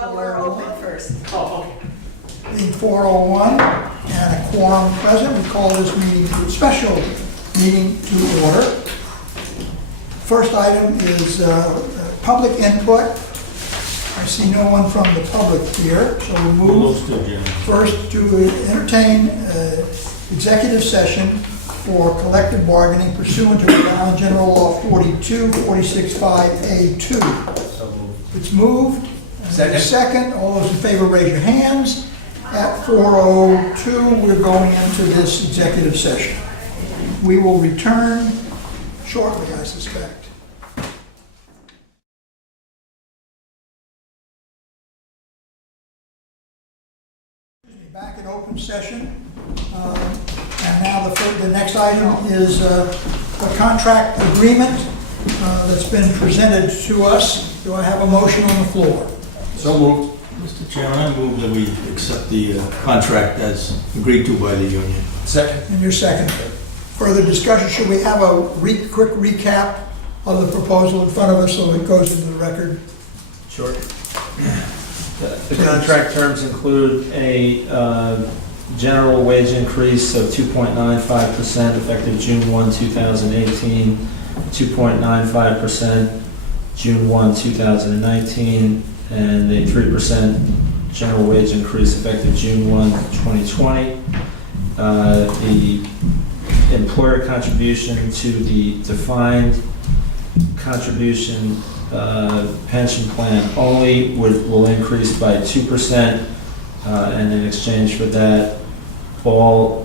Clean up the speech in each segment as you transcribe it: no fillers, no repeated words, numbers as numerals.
Well, we're open first. Oh, okay. Being 4:01 and a quorum present, we call this meeting, special meeting to order. First item is public input. I see no one from the public here, so we'll move first to entertain executive session for collective bargaining pursuant to Rhode Island General Law 42, 46(5)(a)(2). So moved. It's moved. Second. Second. All those in favor, raise your hands. At 4:02, we're going into this executive session. We will return shortly, I suspect. Back in open session. And now the next item is a contract agreement that's been presented to us. Do I have a motion on the floor? So moved. Mr. Chairman, I move that we accept the contract as agreed to by the union. Second. And your second. Further discussion, should we have a quick recap of the proposal in front of us so it goes into the record? Sure. The contract terms include a general wage increase of 2.95% effective June 1, 2018, 2.95% June 1, 2019, and a 3% general wage increase effective June 1, 2020. The employer contribution to the defined contribution pension plan only will increase by 2%, and in exchange for that, all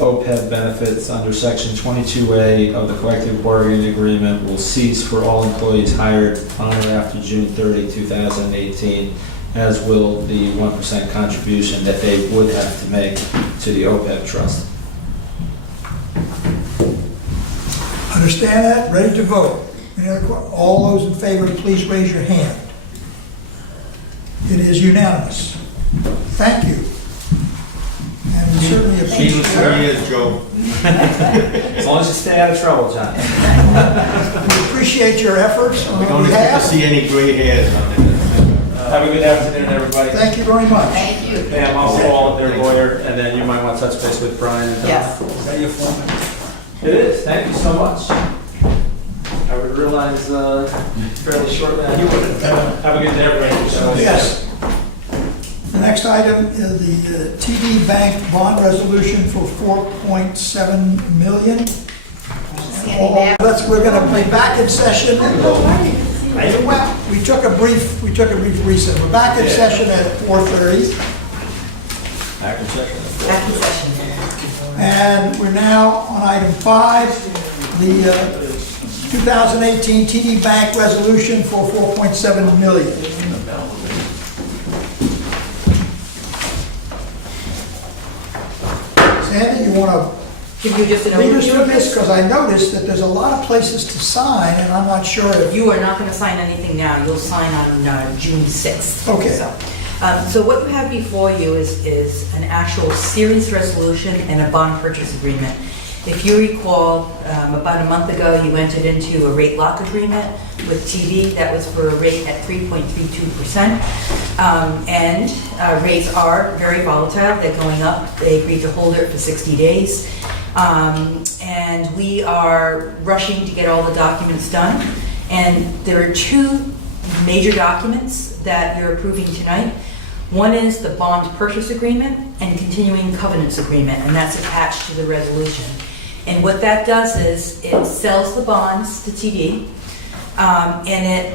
OPEB benefits under Section 22A of the collective bargaining agreement will cease for all employees hired on or after June 30, 2018, as will the 1% contribution that they would have to make to the OPEB trust. Understand that? Ready to vote? Any other all those in favor, please raise your hand. It is unanimous. Thank you. And we certainly Seen appreciate this for years, Joe. As long as you stay out of trouble, John. we appreciate your efforts on We our don't expect behalf. to see any gray hairs on it. Have a good afternoon, everybody. Thank you very much. Thank you. Pam, I'll call their lawyer, and then you might want to touch base with Brian. Yes. Is that your form? It is. Thank you so much. I would realize fairly shortly. You would. Have a good day, everybody. Yes. The next item is the TD Bank bond resolution for $4.7 million. We're going to be back in session. We took a brief recess. We're back in session at 4:30. Back in session. Back in session. And we're now on item 5, the 2018 TD Bank resolution for $4.7 million. Sandy, you want to Give you just an lead us overview through of this? this? Because I noticed that there's a lot of places to sign, and I'm not sure if... You are not going to sign anything now. You'll sign on June 6th. Okay. So what you have before you is an actual series resolution and a bond purchase agreement. If you recall, about a month ago, you entered into a rate lock agreement with TD that was for a rate at 3.32%. And rates are very volatile. They're going up. They agreed to hold it for 60 days. And we are rushing to get all the documents done. And there are two major documents that you're approving tonight. One is the bond purchase agreement and continuing covenants agreement, and that's attached to the resolution. And what that does is it sells the bonds to TD, and it,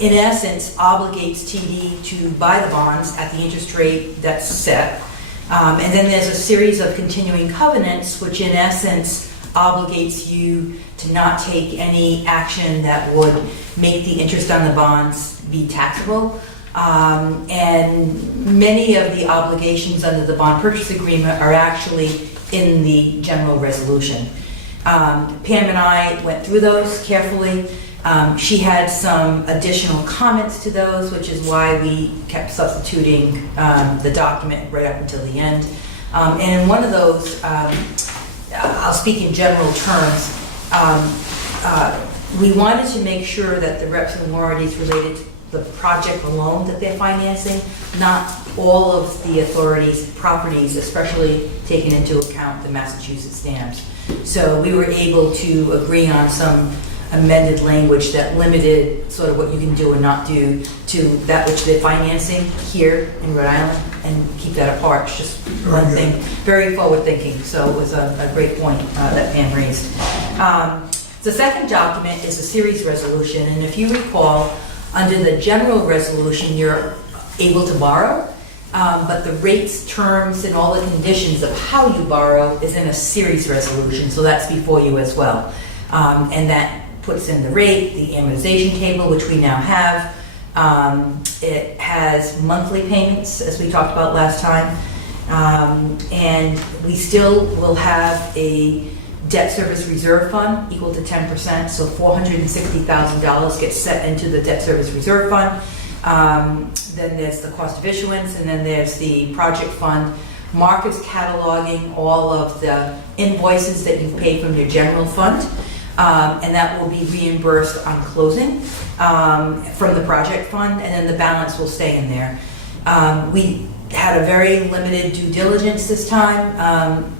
in essence, obligates TD to buy the bonds at the interest rate that's set. And then there's a series of continuing covenants, which in essence obligates you to not take any action that would make the interest on the bonds be taxable. And many of the obligations under the bond purchase agreement are actually in the general resolution. Pam and I went through those carefully. She had some additional comments to those, which is why we kept substituting the document right up until the end. And in one of those, I'll speak in general terms, we wanted to make sure that the reps and warranties related the project alone that they're financing, not all of the authorities' properties, especially taking into account the Massachusetts dams. So we were able to agree on some amended language that limited sort of what you can do and not do to that which they're financing here in Rhode Island, and keep that apart. It's just one Very thing, good. very forward thinking. So it was a great point that Pam raised. The second document is a series resolution, and if you recall, under the general resolution, you're able to borrow, but the rates, terms, and all the conditions of how you borrow is in a series resolution, so that's before you as well. And that puts in the rate, the amortization table, which we now have. It has monthly payments, as we talked about last time. And we still will have a debt service reserve fund equal to 10%, so $460,000 gets set into the debt service reserve fund. Then there's the cost of issuance, and then there's the project fund. Mark is cataloging all of the invoices that you've paid from your general fund, and that will be reimbursed on closing from the project fund, and then the balance will stay in there. We had a very limited due diligence this time,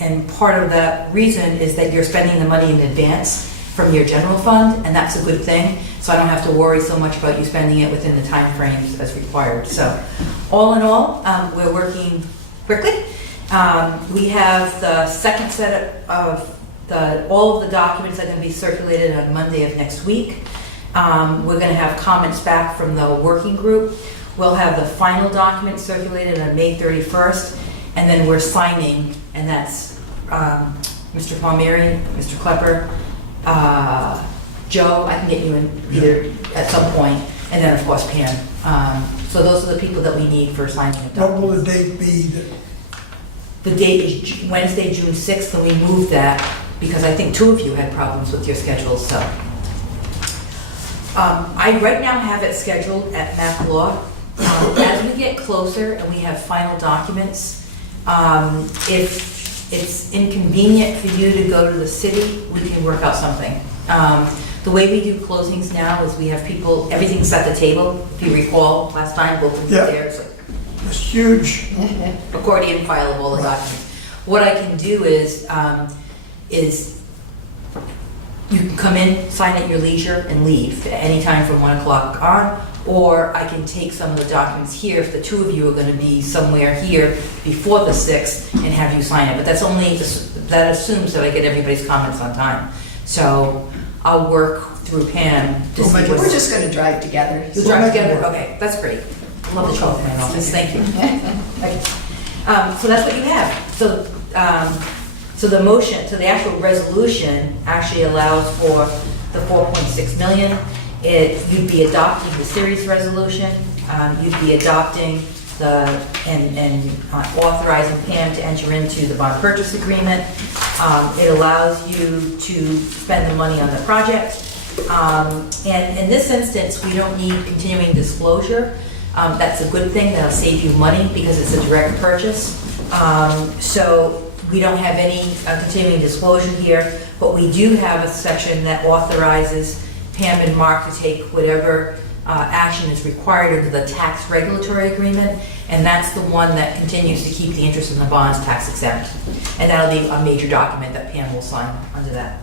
and part of that reason is that you're spending the money in advance from your general fund, and that's a good thing. So I don't have to worry so much about you spending it within the time frames as required. So all in all, we're working quickly. We have the second set of all of the documents are going to be circulated on Monday of next week. We're going to have comments back from the working group. We'll have the final document circulated on May 31st, and then we're signing, and that's Mr. Palmieri, Mr. Klepper, Joe, I can get you in either at some point, and then of course Pam. So those are the people that we need for signing the What will documents. the date be? The date is Wednesday, June 6th, and we moved that because I think two of you had problems with your schedules, so. I right now have it scheduled at Mac Law. As we get closer and we have final documents, if it's inconvenient for you to go to the city, we can work out something. The way we do closings now is we have people, everything's at the table. If you recall, last time, both of you Yeah. there, it's like This huge, accordion file of all the documents. What I can do is you can come in, sign at your leisure, and leave at any time from 1 o'clock on, or I can take some of the documents here if the two of you are going to be somewhere here before the 6th and have you sign it. But that's only, that assumes that I get everybody's comments on time. So I'll work through Pam to We'll see make it what's... We're just gonna drive together. You'll drive together? Okay, that's great. I love the trouble in my office, thank you. Okay. So that's what you have. So the motion, so the actual resolution actually allows for the 4.6 million. You'd be adopting the series resolution, you'd be adopting and authorizing Pam to enter into the bond purchase agreement. It allows you to spend the money on the project. And in this instance, we don't need continuing disclosure. That's a good thing, that'll save you money because it's a direct purchase. So we don't have any continuing disclosure here, but we do have a section that authorizes Pam and Mark to take whatever action is required under the tax regulatory agreement, and that's the one that continues to keep the interest in the bonds tax exempt. And that'll be a major document that Pam will sign under that.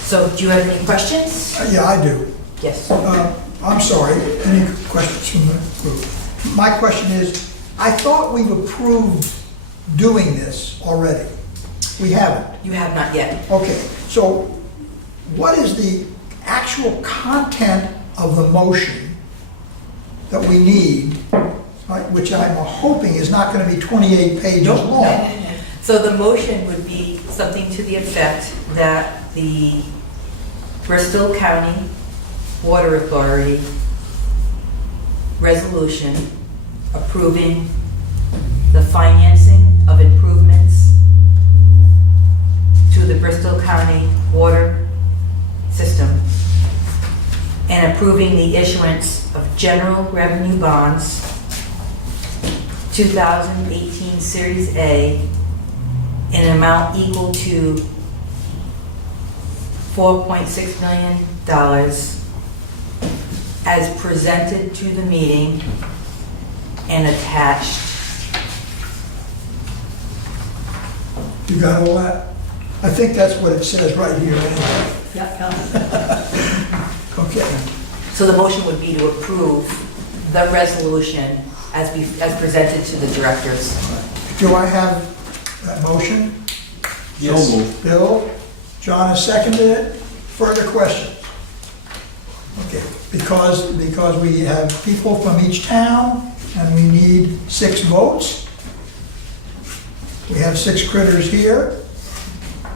So do you have any questions? yeah, I do. Yes. I'm sorry, any questions from the group? My question is, I thought we've approved doing this already. We haven't. You have not yet. Okay, so what is the actual content of the motion that we need, which I'm hoping is not going to be 28 pages long? So the motion would be something to the effect that the Bristol County Water Authority resolution approving the financing of improvements to the Bristol County water system and approving the issuance of general revenue bonds 2018 Series A in an amount equal to $4.6 million as presented to the meeting and attached. You got all that? I think that's what it says right here anyway. Yep. Okay. So the motion would be to approve the resolution as presented to the directors. Do I have that motion? Yes. So moved. Bill? John has seconded it. Further questions? Okay, because we have people from each town and we need 6 votes. We have 6 critters here.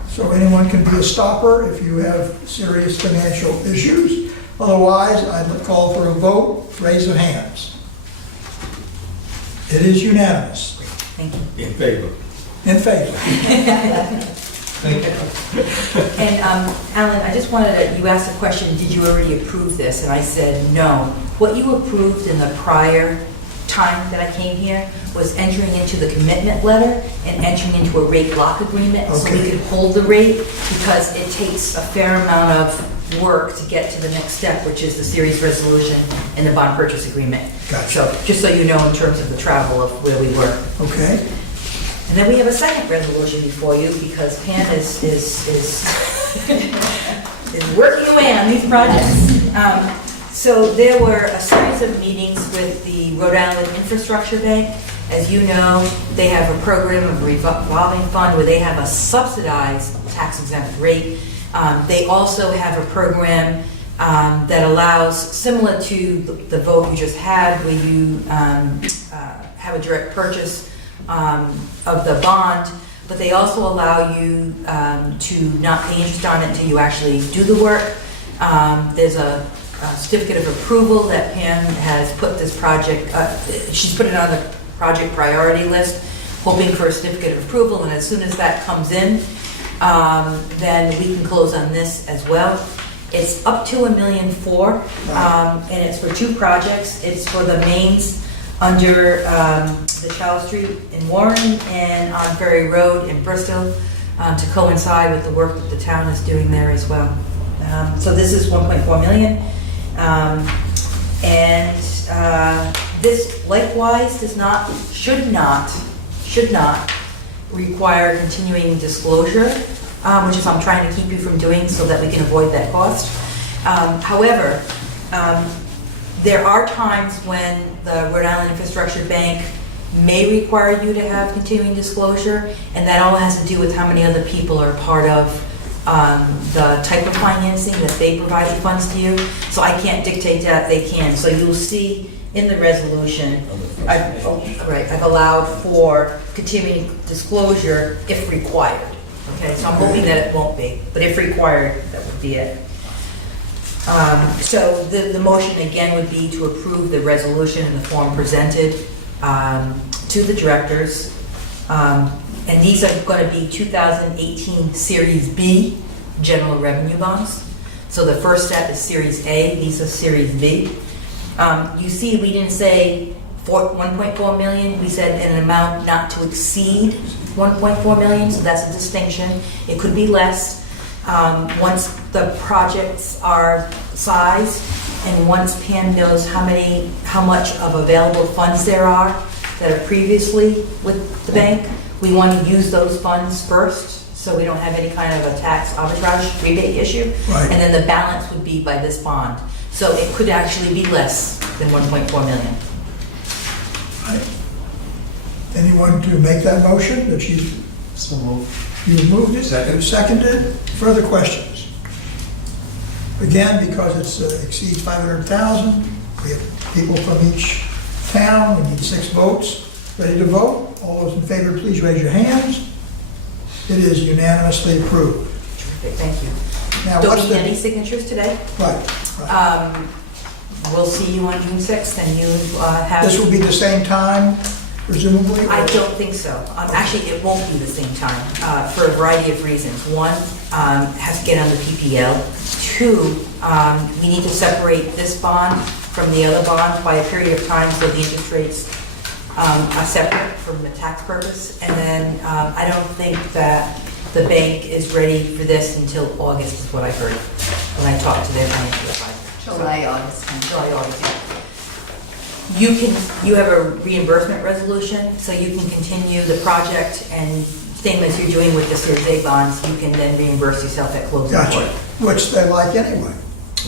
So anyone can be a stopper if you have serious financial issues. Otherwise, I'd call for a vote, raise of hands. It is unanimous. Thank you. In favor. In favor. Thank you. And Alan, I just wanted to, you asked a question, did you already approve this? And I said, no. What you approved in the prior time that I came here was entering into the commitment letter and entering into a rate block agreement so we Okay. could hold the rate, because it takes a fair amount of work to get to the next step, which is the series resolution and the bond purchase agreement. Gotcha. So just so you know in terms of the travel of where we were. Okay. And then we have a second resolution before you, because Pam is working away on these projects. So there were a series of meetings with the Rhode Island Infrastructure Bank. As you know, they have a program of revolving fund where they have a subsidized tax exempt rate. They also have a program that allows, similar to the vote you just had, where you have a direct purchase of the bond, but they also allow you to not pay interest on it until you actually do the work. There's a certificate of approval that Pam has put this project, she's put it on the project priority list, hoping for a certificate of approval, and as soon as that comes in, then we can close on this as well. It's up to $1.4 million, and it's for 2 projects. It's for the mains under the Charles Street in Warren and on Ferry Road in Bristol, to coincide with the work that the town is doing there as well. So this is $1.4 million. This likewise should not require continuing disclosure, which is I'm trying to keep you from doing so that we can avoid that cost. However, there are times when the Rhode Island Infrastructure Bank may require you to have continuing disclosure, and that all has to do with how many other people are part of the type of financing that they provide the funds to you. So I can't dictate that, they can. So you'll see in the resolution, I've allowed for continuing disclosure if required. Okay, so I'm hoping that it won't be, but if required, that would be it. So the motion again would be to approve the resolution in the form presented to the directors. And these are going to be 2018 Series B general revenue bonds. So the first step is Series A, these are Series B. You see, we didn't say 1.4 million, we said an amount not to exceed 1.4 million, so that's a distinction. It could be less. Once the projects are sized, and once Pam knows how much of available funds there are that are previously with the bank, we want to use those funds first, so we don't have any kind of a tax arbitrage rebate issue. Right. And then the balance would be by this bond. So it could actually be less than 1.4 million. Right. Anyone to make that motion that you So moved. moved it? Second. You seconded? Further questions? Again, because it exceeds 500,000, we have people from each town, we need 6 votes. Ready to vote? All those in favor, please raise your hands. It is unanimously approved. Terrific, thank you. Now, Don't what's need the... any signatures today. Right. We'll see you on June 6th, and you have... This will be the same time, presumably? I don't think so. Actually, it won't be the same time, for a variety of reasons. One, has to get on the PPL. 2, we need to separate this bond from the other bond by a period of time so the interest rates are separate from the tax purpose. And then I don't think that the bank is ready for this until August, is what I heard when I talked to their financial advisor. Till July, August. July, August, yeah. You have a reimbursement resolution, so you can continue the project, and same as you're doing with the Series A bonds, you can then reimburse yourself at closing Gotcha, court. which they like anyway.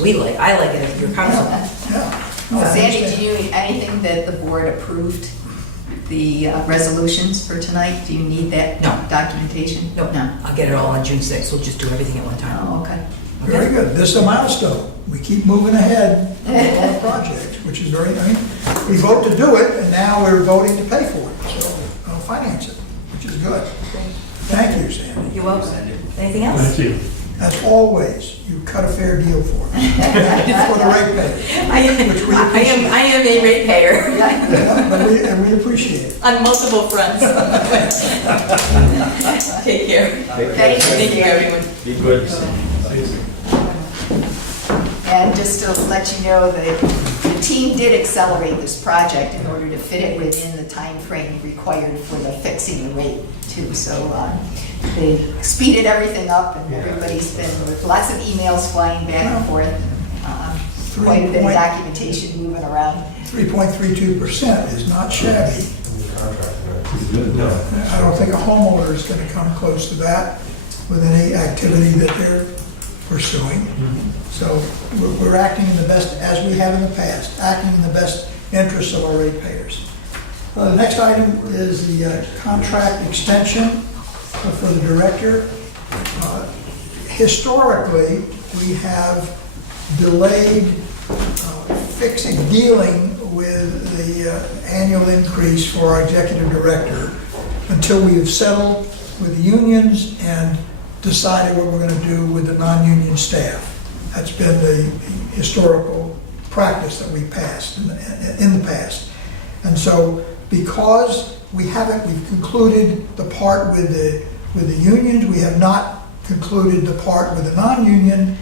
I like it as your counsel. Yeah. No, I Sandy, understand. do you, anything that the board approved, the resolutions for tonight, do you need that No. documentation? Nope, No. I'll get it all on June 6th, we'll just do everything at one time. Oh, okay. Very good. This is a milestone. We keep moving ahead with our projects, which is very, we vote to do it, and now we're voting to pay for it, so finance it, which is good. Thank you, Sandy. You're welcome. Anything else? Thank you. As always, you cut a fair deal for us. For the ratepayers. Which we appreciate. I am a ratepayer Yeah, and we appreciate it. on multiple fronts. Take care. Thank you, everyone. Be good. And just to let you know that the team did accelerate this project in order to fit it within the time frame required for the fixing the rate too. So they speeded everything up, and everybody's been with lots of emails flying back and forth. Quite a bit of documentation moving around. 3.32% is not shabby. I don't think a homeowner is going to come close to that with any activity that they're pursuing. So we're acting in the best, as we have in the past, acting in the best interests of our ratepayers. The next item is the contract extension for the director. Historically, we have delayed dealing with the annual increase for our executive director until we have settled with the unions and decided what we're going to do with the non-union staff. That's been the historical practice that we passed in the past. And so because we've concluded the part with the unions, we have not concluded the part with the non-union,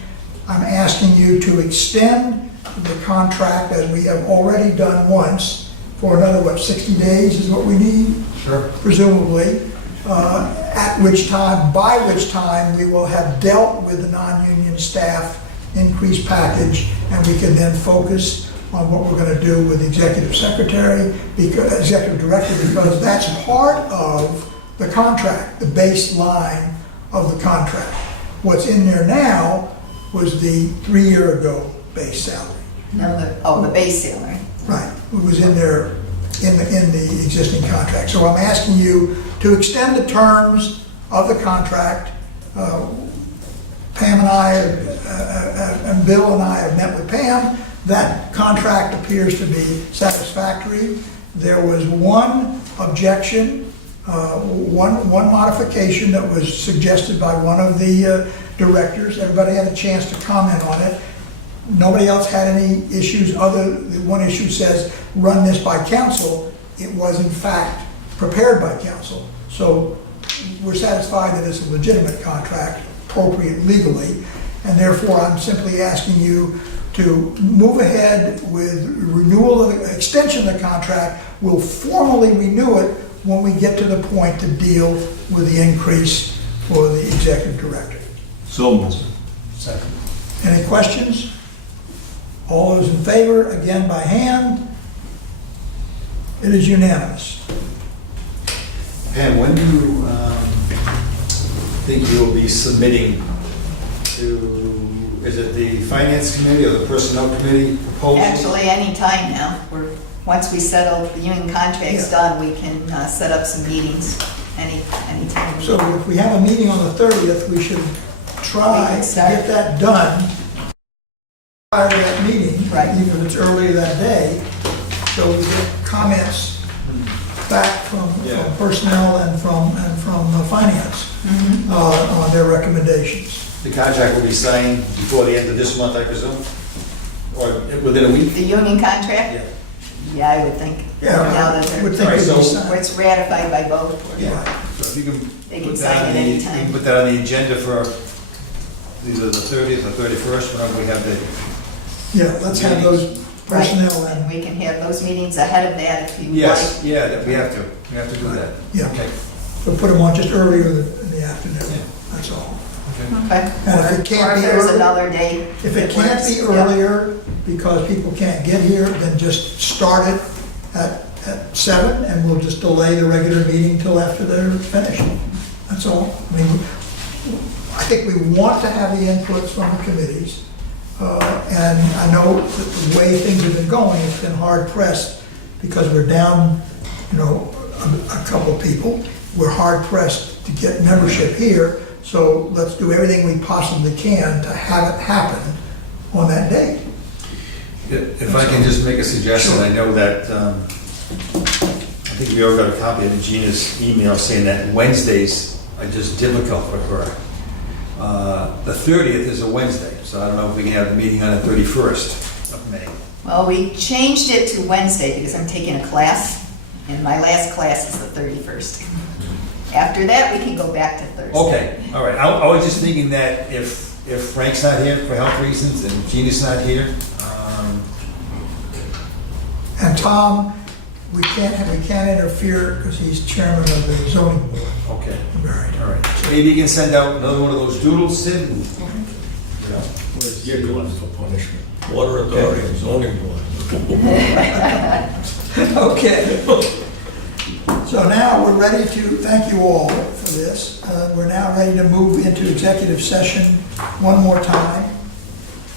I'm asking you to extend the contract as we have already done once for another, 60 days is what we need? Sure. Presumably, by which time we will have dealt with the non-union staff increased package, and we can then focus on what we're going to do with the executive secretary, executive director, because that's part of the contract, the baseline of the contract. What's in there now was the 3 year ago base salary. No, the base salary. Right, it was in there in the existing contract. So I'm asking you to extend the terms of the contract. Pam and I, and Bill and I have met with Pam. That contract appears to be satisfactory. There was one objection, one modification that was suggested by one of the directors. Everybody had a chance to comment on it. Nobody else had any issues one issue says, run this by council. It was in fact prepared by council. So we're satisfied that it's a legitimate contract, appropriate legally, and therefore I'm simply asking you to move ahead with renewal of the extension of the contract. We'll formally renew it when we get to the point to deal with the increase for the executive director. So moved. Second. Any questions? All those in favor, again by hand. It is unanimous. Pam, when do you think you'll be submitting to, is it the Finance Committee or the Personnel Committee proposal? Actually, any time now. Once we settle the union contract's done, we can set up some meetings anytime. So if we have a meeting on the 30th, we should try to get that done prior to that meeting, Right. even if it's earlier that day, so we get comments back from personnel and from finance on their recommendations. The contract will be signed before the end of this month, I presume? Or within a week? The union contract? Yeah, I would think. Yeah, Now that I would they're, think it'd be So- where it's ratified by both. Yeah. So if you can They can put sign that it on the, you anytime. can put that on the agenda for either the 30th or 31st, whenever we have the, Yeah, let's have those personnel And and, we can have those meetings ahead of that if you yes, like. yeah, that we have to do that. yeah, Okay. we'll put them on just earlier in the afternoon, Yeah. that's all. Okay. And if it Or can't if be there's early- another day. If it that can't works, be yeah. earlier because people can't get here, then just start it at 7 and we'll just delay the regular meeting till after they're finished. That's all. I mean, I think we want to have the inputs from the committees. And I know that the way things have been going, it's been hard pressed because we're down, a couple of people. We're hard pressed to get membership here. So let's do everything we possibly can to have it happen on that date. If I can just make a suggestion, Sure. I know that, I think we all got a copy of Gina's email saying that Wednesdays are just difficult for her. The 30th is a Wednesday, so I don't know if we can have the meeting on the 31st of May. Well, we changed it to Wednesday because I'm taking a class, and my last class is the 31st. After that, we can go back to Thursday. Okay, all right. I was just thinking that if Frank's not here for health reasons and Gina's not here, And Tom, we can't interfere because he's chairman of the zoning board. okay, Right. all right. Maybe you can send out another one of those doodles, Sid, and, You're going for punishment. Water authority, zoning board. Okay. So now we're ready to, thank you all for this. We're now ready to move into executive session one more time.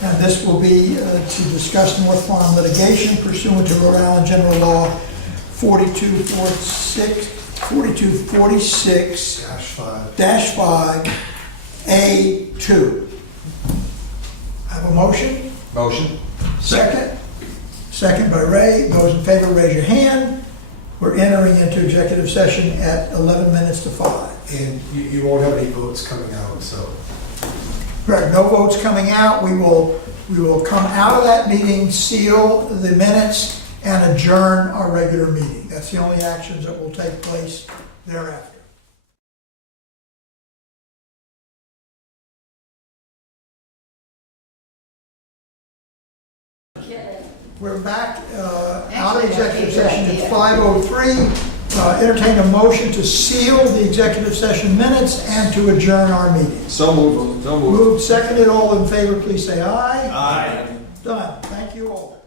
And this will be to discuss North Farm litigation pursuant to Rhode Island General Law 4246-5A2. Have a motion? motion. Second? Second by Ray. Those in favor, raise your hand. We're entering into executive session at 11 minutes to 5. And you won't have any votes coming out, so. Correct, no votes coming out. We will come out of that meeting, seal the minutes, and adjourn our regular meeting. That's the only actions that will take place thereafter. We're back out of executive session at 5:03. Entertain a motion to seal the executive session minutes and to adjourn our meeting. So moved. Moved, seconded, all in favor, please say aye. Aye. Done. Thank you all.